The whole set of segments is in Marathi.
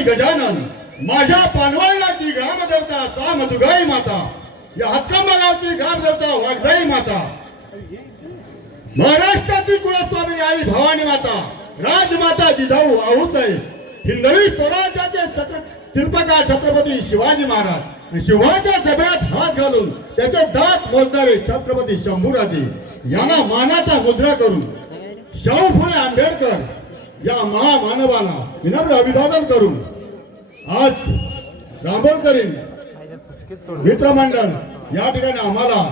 गजानन. माझ्या पानवळणाची ग्रामदेवता सामदुगाई माता. या हक्कंबा ग्रामदेवता वाघदाई माता. महाराष्ट्राची कुलस्वामी आई भवानी माता. राजमाता जिजाऊ आहुताई हिंदवी स्वराज्याचे शिल्पकार छत्रपती शिवाजी महाराज शिवाच्या जब्यात हात घालून त्याचे दात मोजणारे छत्रपती शंभूराजे यांना मानाचा मुद्रा करून शाहू फुले आंबेडकर या महामानवाला विनम्र अभिवादन करून आज रांबोळकरीन मित्रमंडळ या ठिकाणी आम्हाला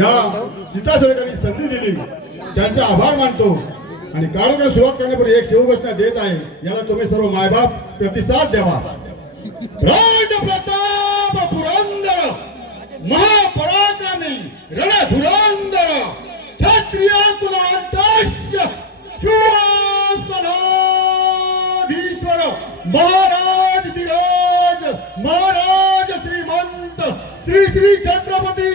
या सीतासोळेकरांनी संधी दिली. त्यांचा आभार मानतो. आणि कार्यक्रम सुरुवात करण्यापूर्वी एक शिवघोषणा देत आहे. याला तुम्ही सर्व मायबाप प्रतिसाद द्यावा. राज प्रताप पुरंदर महापराक्रमी रणधुरंदर क्षत्रिय कुलांतस्य शिवासनाधीश्वर महाराज धीराज महाराज श्रीमंत श्री श्री छत्रपती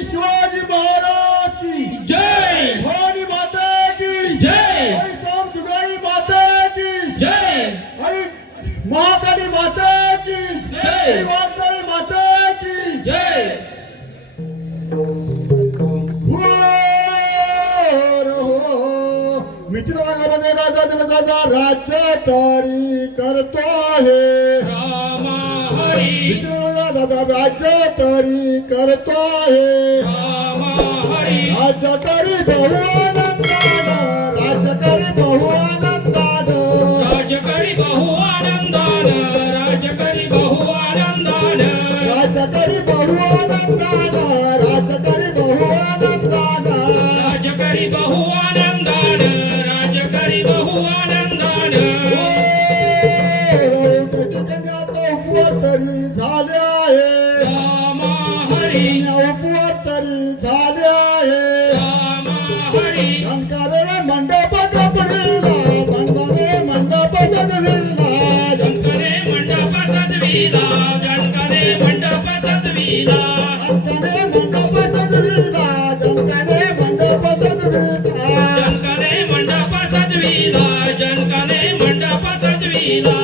रंगामध्ये राजा जनकाचा राज्य तरी करतो आहे। राज्य तरी करतो आहे। आहे. उपवर तरी झाले आहे. शंकर मंडप कपडीला बंधारे मंडप सजविला जनकरे मंडप सजविला जनकरे मंडप सजविला शंकरे मंडप सजविला शंकरे मंडप सजविला जनकने मंडप सजविला मंडप सजविला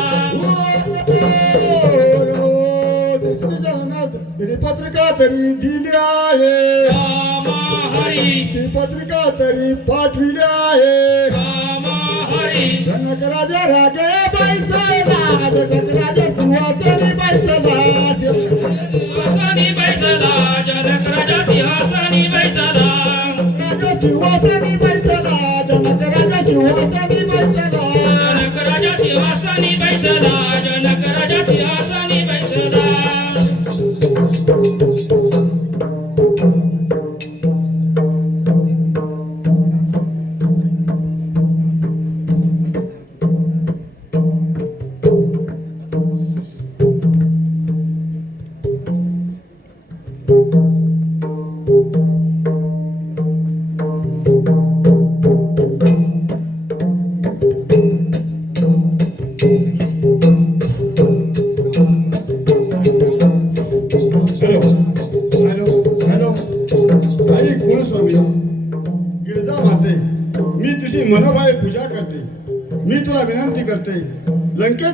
पत्रिका तरी दिली आहे. ती पत्रिका तरी पाठविली आहे. जनक राजा रागे बैसला जनक राजा सुहासनी बैसला सिंहासनी बैसला जनक राजा सिंहासनी बैसला राजा सिंहासनी बैसला जनक राजा सिंहासनी बैसला जनक राजा सिंहासनी बैसला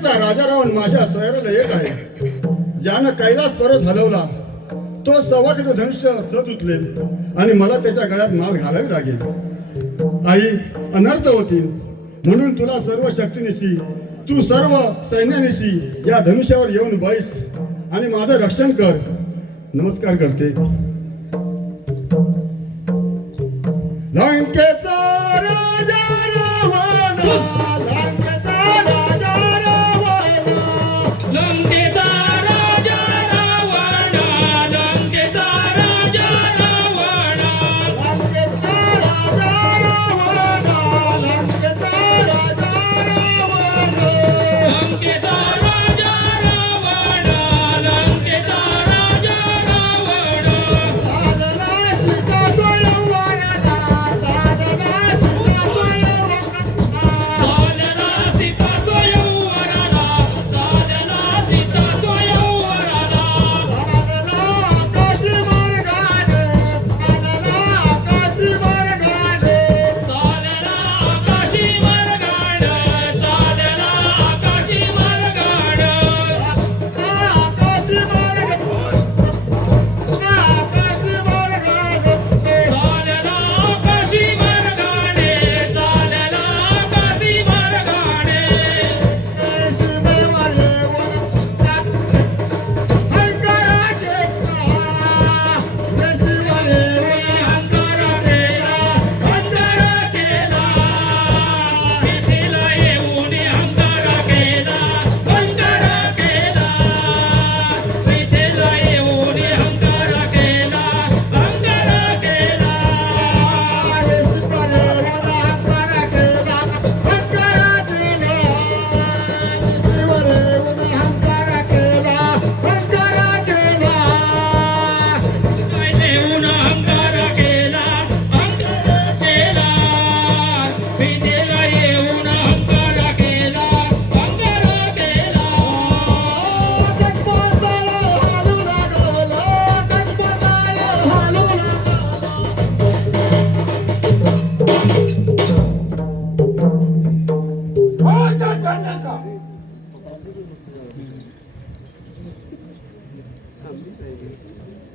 तुमचा राजा रावण माझ्या सोयराला येत आहे. ज्यानं कैलास पर्वत हलवला तो सवाकडे धनुष्य सत उचलेल आणि मला त्याच्या गळ्यात माल घालावी लागेल. आई अनर्थ होतील. म्हणून तुला सर्व शक्तीनिशी तू सर्व सैन्यानिशी या धनुष्यावर येऊन बैस आणि माझं रक्षण कर. नमस्कार करते.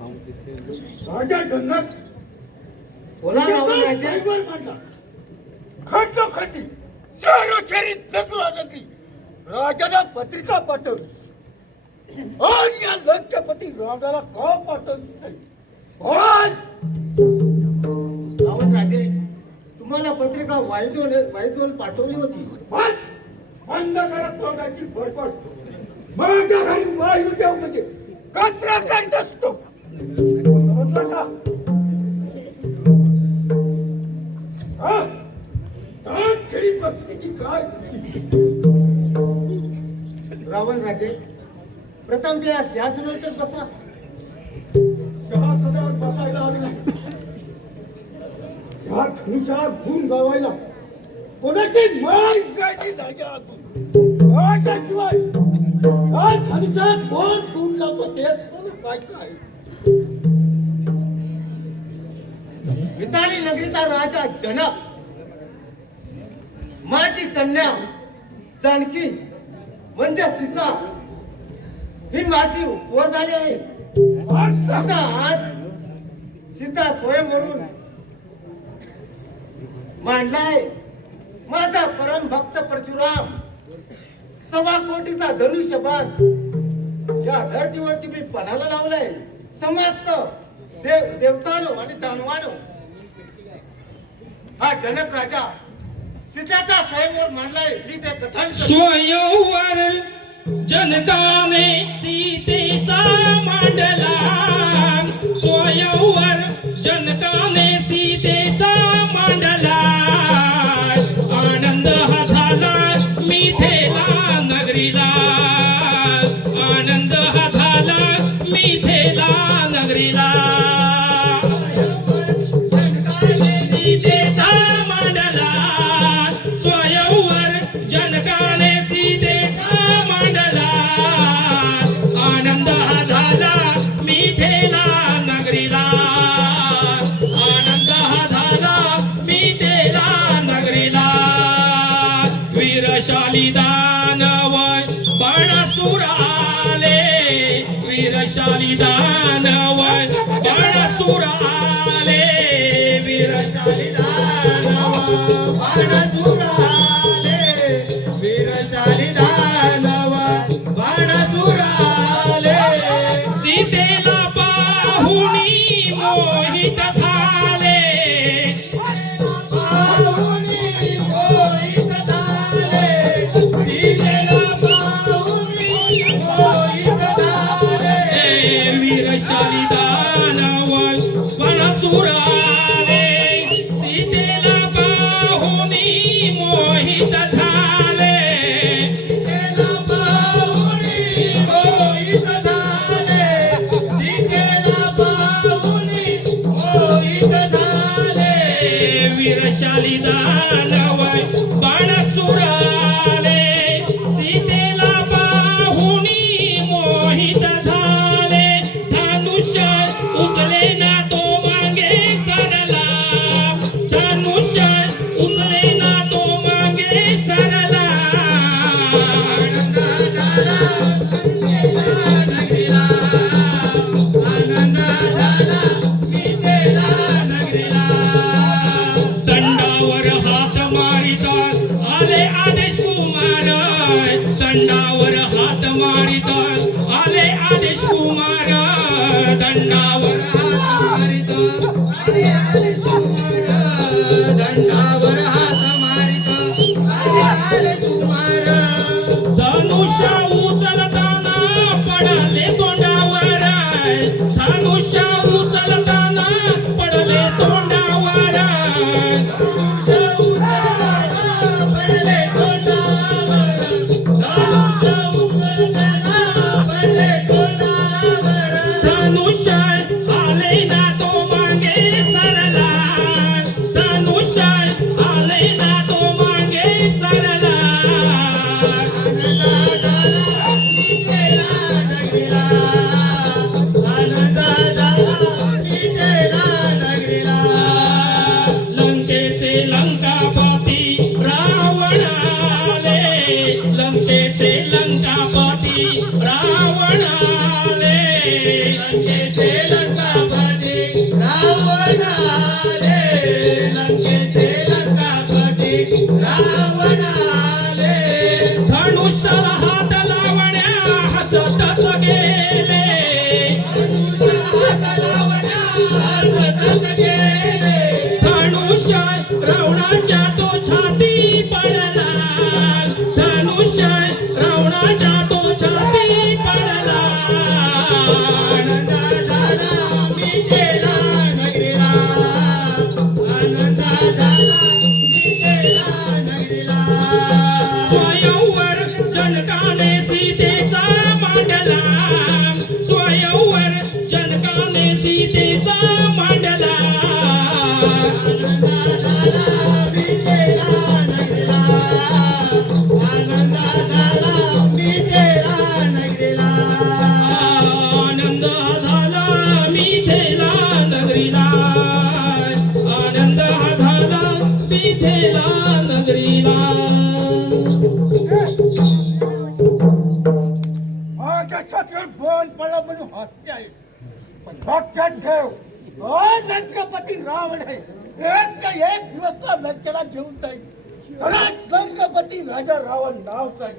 राजा जन्नत बोला रावण राजे बायबल मांडला खट खटी शहरोशहरी नगरा नगरी राजाला पत्रिका पाठवली आणि या लंकेपती राजाला का पाठवली नाही राजे तुम्हाला पत्रिका वाईदोल वाईदोल पाठवली होती. करा तोंडाची फडफड माझ्या घरी वायू देव म्हणजे कचरा काढत असतो समजलं का? हा? खेळी बसण्याची काय? रावण राजे प्रथम त्या सिंहासनावर तर बसा. शहासनावर बसायला आले नाही. ह्या धनुष्याला गुण गावायला कोणाची माय गायची धाजा आतून. त्याशिवाय या धनुष्यात कोण गुण लावतो ते कोण काय काय? मिताली नगरीचा राजा जनक. माझी कन्या जानकी म्हणजे सीता. ही माझी वर झाली आहे. आता आज सीता स्वयंवरून मांडला आहे. माझा परम भक्त परशुराम सव्वा कोटीचा धनुष्यबाण. या धरतीवरती मी पणाला लावलाय. समस्त देव देवतानो आणि दानवानो हा जनक राजा सीतेचा स्वयंवर मानलाय मी ते कथन स्वयंवर जनकाने सीते बाणासुर आले I know dalawai Thank you. लक्षात ठेव. लंकापती रावण आहे. एक एक दिवस तो लंकेला घेऊन जाईल. लंकपती राजा रावण नाव काय